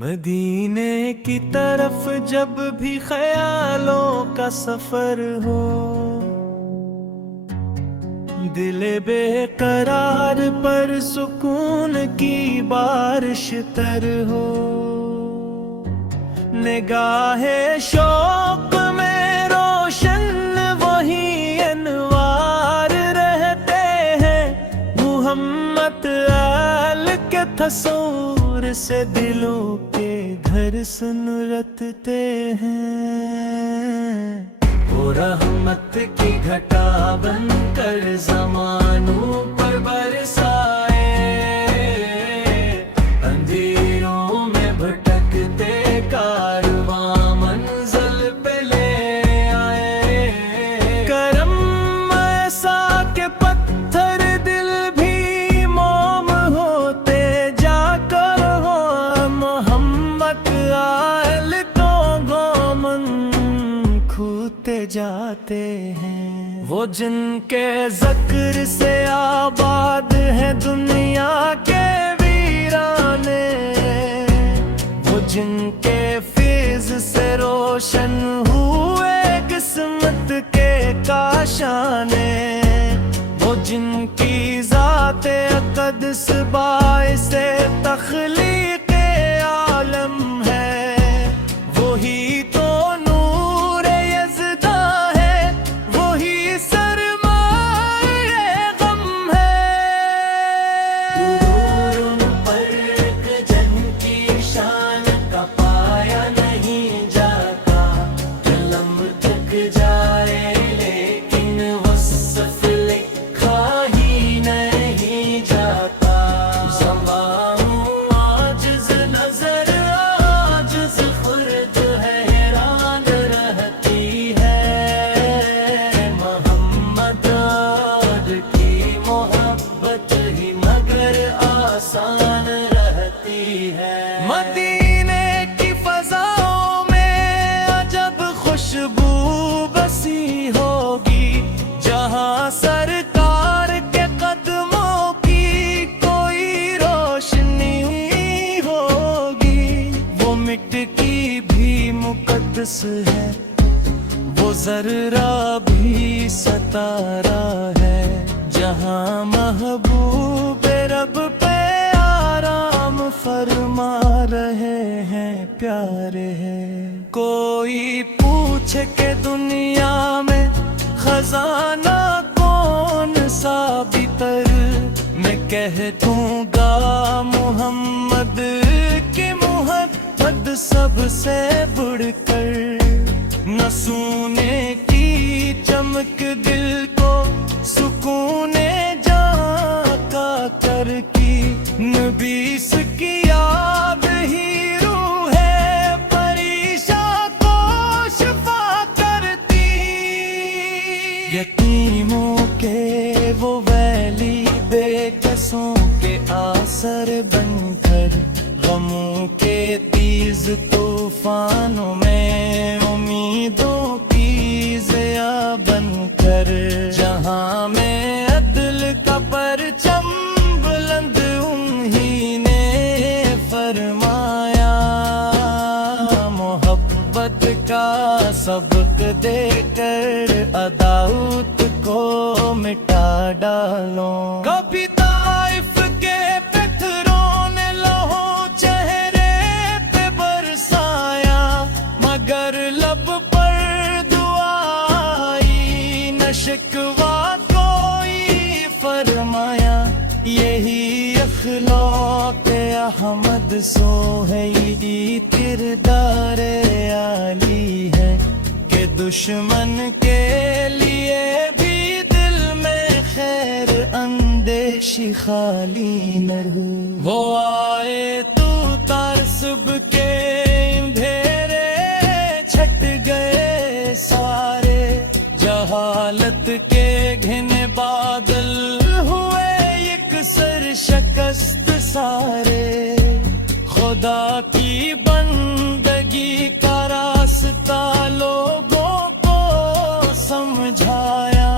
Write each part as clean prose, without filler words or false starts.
مدینے کی طرف جب بھی خیالوں کا سفر ہو، دل بے قرار پر سکون کی بارش تر ہو، نگاہ شوق میں روشن وہی انوار رہتے ہیں، محمد آل کے تصور سے دلوں کے گھر سن رتتے ہیں، وہ رحمت کی گھٹا بن کر زمانوں پر برسائے، اندھیروں میں بھٹکتے کارواں منزل پہ لے آئے، کرم ایسا کہ پتھر دل بھی موم ہوتے جا کر ہو، محمد آل کو گومن کھوتے جاتے ہیں، وہ جن کے ذکر سے آباد ہے دنیا کے ویرانے، وہ جن کے فیض سے روشن ہوئے قسمت کے کاشانے، وہ جن کی ذات اقدس باعث تخلیق عالم ہے، وہی تو نور یزدہ ہے، وہی سرمایہ غم ہے، دور ان پر ایک جن کی شان کا پایا نہیں جاتا، قلم تک جائے لیکن وصف لکھا ہی نہیں جاتا، زبانوں عاجز نظر عاجز خرد حیران رہتی ہے، محمد آل کی محبت ہی مگر آسان رہتی ہے، مدینے کی فضاؤں میں عجب خوشبو بسی ہوگی، جہاں سرکار کے قدموں کی کوئی روشنی ہوگی، وہ مٹی بھی مقدس ہے، وہ ذرہ بھی ستارہ ہے، جہاں محبوب رب پہ آرام فرما رہے ہیں، پیارے ہیں، کوئی پوچھے کہ دنیا میں خزانہ کون سا بتر، میں کہہ دوں گا محمد کی محبت سب سے بڑھ کر، نہ سونے کی چمک دل کو سکون جاں کا کر کی، نبیس کی یاد ہی روح ہے پریشاں کو شفا کرتی، یتیموں کے وہ ویلی بے کسوں کے آسر بن کر، غموں کے تیز طوفانوں میں امیدوں کی ضیاء بن کر، جہاں میں عدل کا پرچم بلند انہی نے فرمایا، محبت کا سبق دے کر عداوت کو مٹا ڈالو، کبھی طائف کے پتھروں نے لہو چہرے پہ برسایا، مگر لب پر دعائی نہ شکوہ کوئی فرمایا، یہی اخلاق احمد سو ہے، یہی کردار عالی ہے کہ دشمن کے لیے بھی دل میں خیر اندیشی خالی نہ ہو، وہ آئے تو تعصب کے اندھیرے چھٹ گئے سارے، جہالت کے گھنے بادل ہوئے یکسر شکست سارے، خدا کی بندگی کا راستہ لوگوں کو سمجھایا،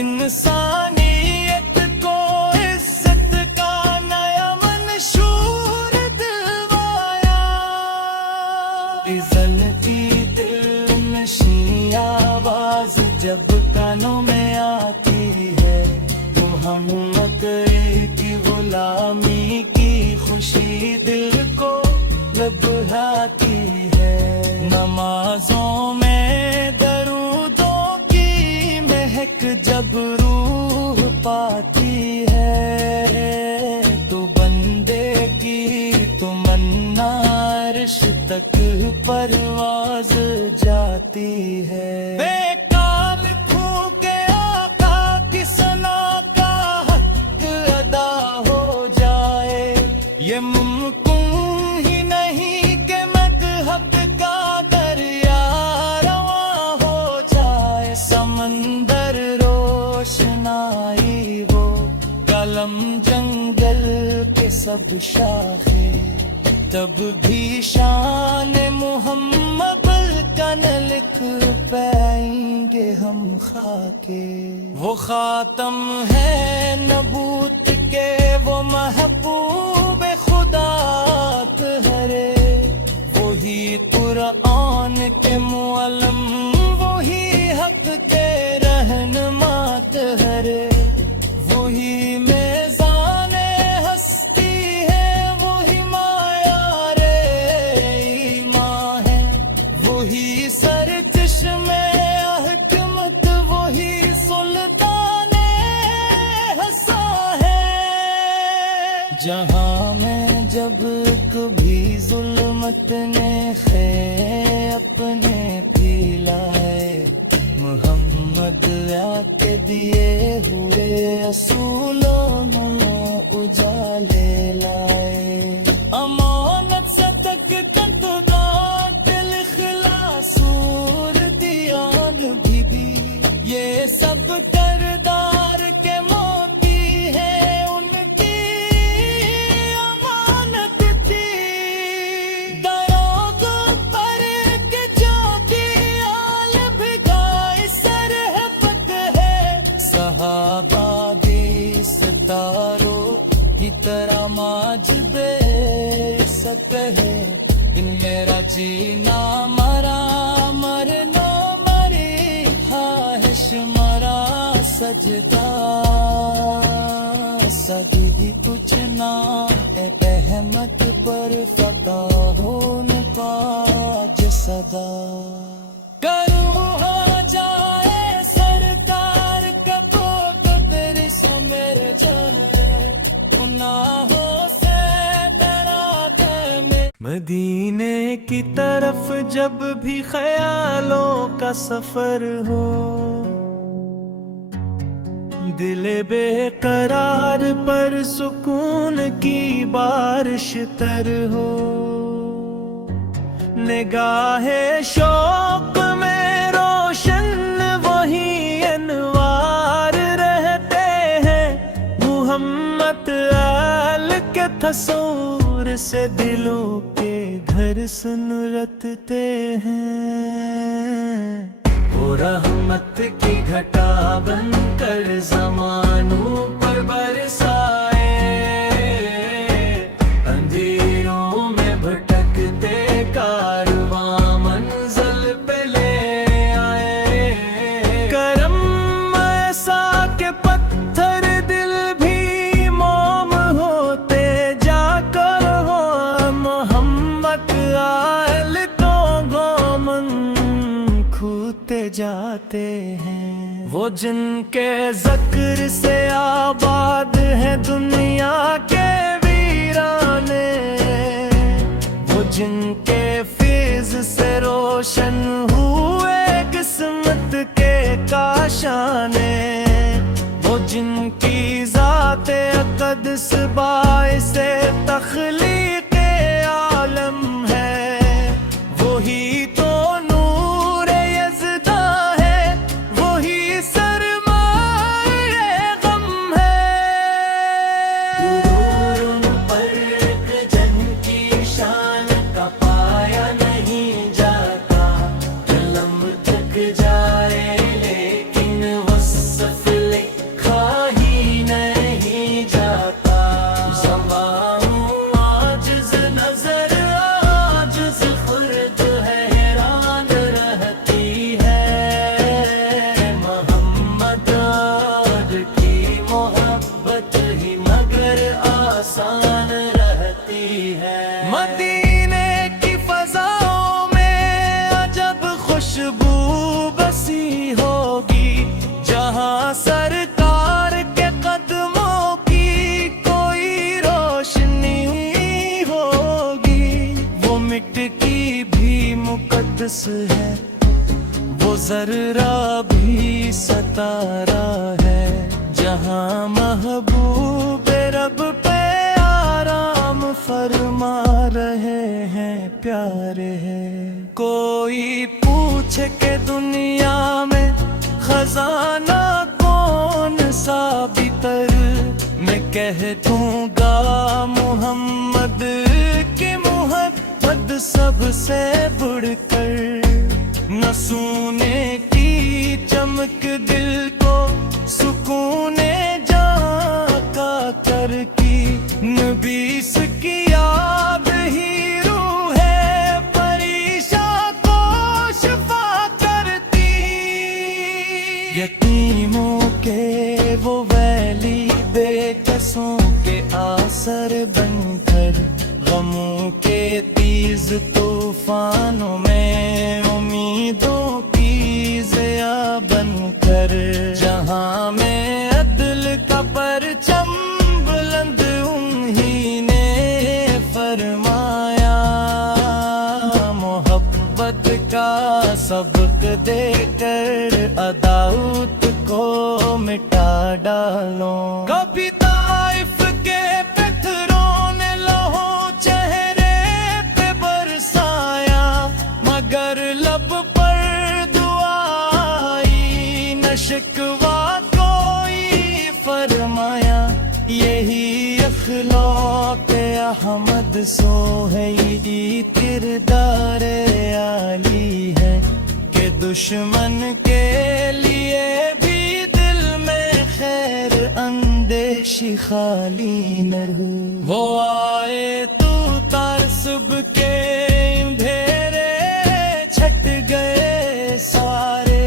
انسانیت کو عزت کا نیا منشور دلوایا، जब कानों में आती है मोहम्मद की गुलामी की खुशी दिल को लुभाती है। नमाजों में दरूदों की महक जब रूह पाती है तो बंदे की तमन्ना अर्श तक परवाज जाती है। बेकाल फूके आका की सना का हक अदा हो जाए, ये मुमकिन ही नहीं कि मज़हब का दरिया रवां हो जाए। समंदर रोशनाई वो कलम जंगल के सब शाखे, तब भी शान मोहम्मद का न लिख पाएंगे हम खाके। वो खातम है नबूत के, वो महबूब खुदा हरे, वही कुरान के मुअल्लिम, वही हक के रहनुमात हरे, वही मेज़ाने हस्ती है, वही मायारे ईमान है, वही सरचश्मे हकमत, वही सुल्ताने हसा है। जहाँ में जब कभी जुल्मत ने खे अपने पिलाए, मोहम्मद आके दिए हुए असूलों में उजाले लाए। अमानत सदक कंतदार दिल खिलासूर दियान भी ये सब करदार के मोती है, उनकी अमानत थी। दरोगों पर के ज्योति आल भिगाए सरहद है, सहाबा भी सितारों की तरह माजबे सक है। इन मेरा जीना मरा मरना मरी ख्वाहिश मरा सजदा, सगी कुछ ना ए रहमत पर फता होन पाज सदा। करूँ हाँ जाए सरकार का कदर सो मेरे जाने, गुनाहों से डराते में। मदीने की तरफ जब भी ख्यालों का सफर हो, दिल बेकरार पर सुकून की बारिश तर हो। निगाहे शौक में रोशन वही अनवार रहते हैं, मुहम्मद आल के तस्वीर से दिलों के घर सुन रटते हैं। वो रहमत की घटा बनकर ज़मानों पर बरसाए, अंधेरों में भटकते कारवां मंजिल पे ले आए। करम ऐसा के पत्थर दिल भी मोम होते जाकर हो, मोहम्मद आल को गोमन खूते जाते हैं। वो जिनके ज़िक्र से आबाद है दुनिया के वीराने, वो जिनके फैज़ से रोशन हुए किस्मत के काशाने, वो जिनकी ज़ात अक़दस बाइसे तख़लीक़ आलम है, वही तो नूर यज़दा है, वही सरमाए गम है। दूर पर जिनकी शान का पाया नहीं जाता, कलम तक जाए लेकिन वस्फ़ लिखा ही नहीं जाता। ज़मानों आज मिटकी भी मुकद्दस है, वो जर्रा भी सतारा है। जहाँ महबूब रब पे आराम फरमा रहे हैं, प्यारे हैं। कोई पूछे के दुनिया में खजाना कौन सा बितर, मैं कह दूंगा मोहम्मद की मोहब्बत सबसे बढ़कर। न सोने की चमक दिल को सुकून जहाँ का कर की, नबीस की याद ही रूह है परेशान को शिफा करती। यतीमों के वो वैली बेकसों के आसर बनकर, गमों के तेज तूफानों में उम्मीदों की ज़िया बनकर। जहाँ में अदल का परचम बुलंद उन्हीं ने फरमाया, मोहब्बत का सबक देकर अदाउत को मिटा डालो। कभी ताइफ के पत्थरों ने लहो चेहरे पे बरसाया, मगर लब पर दुआई न शिकवा कोई फरमाया। यही अखलाक अहमद सो है, ये किरदार आली है कि दुश्मन के लिए भी दिल में खैर अंदेशी खाली न हो। वो आए तू तारसब के अंधेरे छट गए सारे,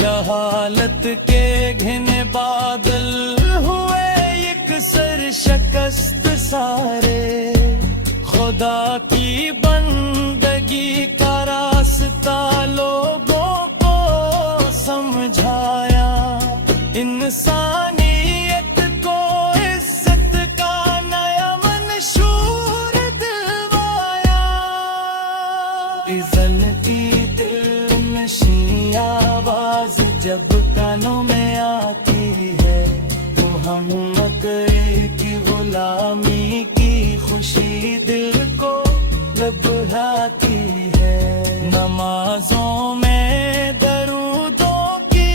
जहालत के घिने बादल हुए एक सर शिकस्त सारे। खुदा की बंदगी का रास्ता लोगों को समझाया, इंसानियत को इज्जत का नया मंशूर दिलवाया। इज़न की दिल में शी आवाज जब कानों में आती है, मोहम्मद की गुलामी की खुशी दिल को लबहाती है। नमाजों में दरूदों की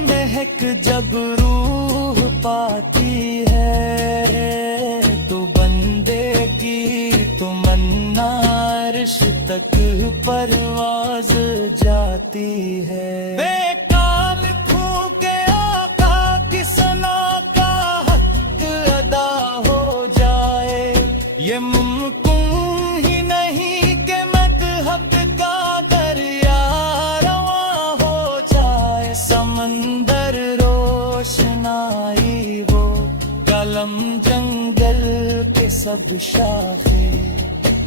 महक जब रूह पाती है, तो बंदे की तमन्ना अर्श तक परवाज जाती है। बेकाल खू के आका की सना का हक अदा हो जाए, ये मुमकिन ही नहीं कि मज़हब का दरिया रवां हो जाए। समंदर रोशनाई वो कलम जंगल के सब शाखे,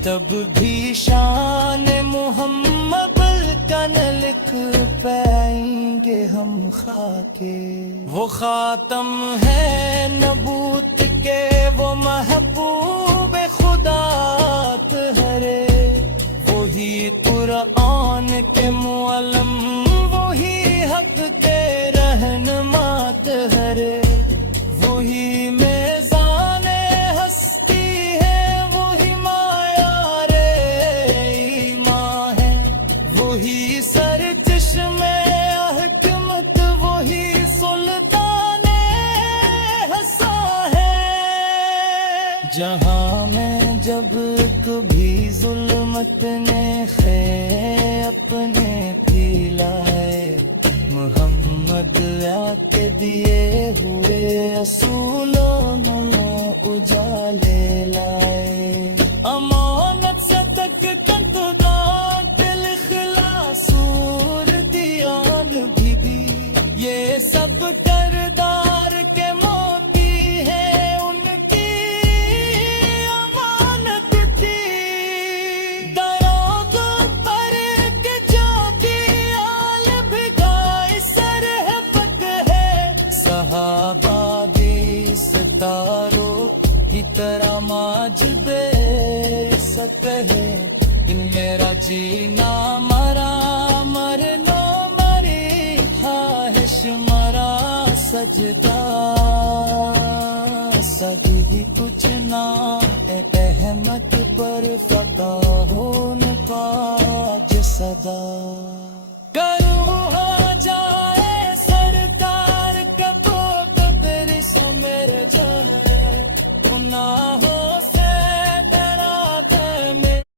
तब भी शान मोहम्मद का न लिख पाएंगे हम खाके। वो खातम है नबूत के, वो महबूब खुदा हरे, वही कुरान के मुअल्लिम, वही हक के रहनुमात हरे, वही मेज़ाने हस्ती है, वही मायारे ईमान है, वही सर चश्मे हकमत, वही सुल्ताने हसा है। जहाँ में जब कभी जुल्मत ने खे अपने पिलाए, मोहम्मद आके दिए हुए असूलों में उजाले लाए। अमानत सदक कंतदार दिल खलासूर दियान भी ये सब करदार के मोती है, उनकी अमानत थी। दयाग पर के जो भी आल भिगाए सरहद है, सहाबा भी सितारों की तरह माज दे सके, ان میرا جینا مرا مرنا مری خواہش مرا سجدہ سگی بھی کچھ نہ اے احمد پر فقا ہون پاج صدا